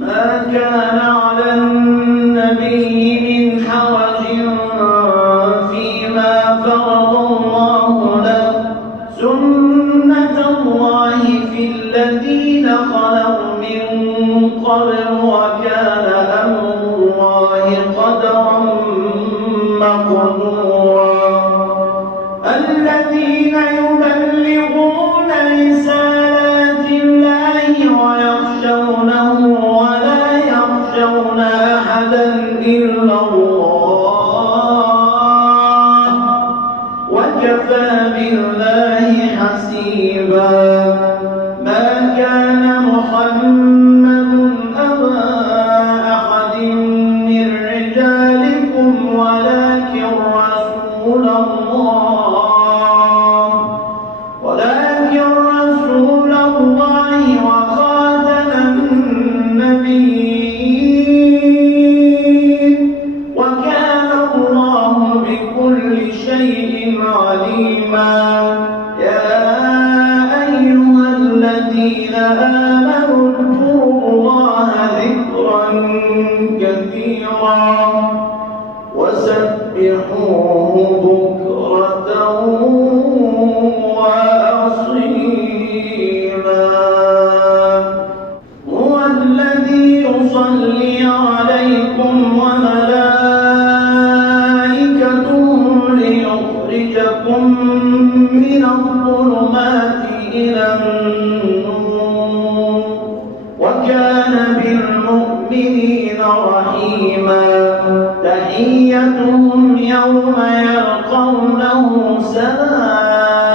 ما كان على النبي من حرج فيما فرض الله له سنة الله في الذين خلوا من قبل وكان أمر الله قدرا مقدورا الذين يبلغون رسالات الله ويخشونه ولا يخشون أحدا إلا الله وكفى بالله حسيبا ما كان محمد أبا أحد من رجالكم ولكن رسول الله وخاتم النبيين وكان الله بكل شيء عليما يا أيها الذين آمنوا اذكروا الله ذكرا كثيرا وسبحوه بكرة وأصيلا هو الذي يصلي عليكم وملائكته ليخرجكم من الظلمات إلى النور وكان بالمؤمنين رحيما تحيتهم يوم يلقونه سلام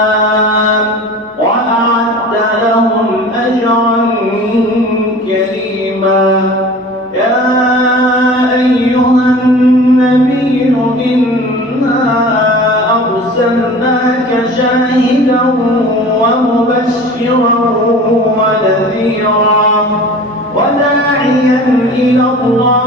وأعد لهم أجرا كريما يا أيها النبي إنا أرسلناك شاهدا ومبشرا ونذيرا وداعيا إلى الله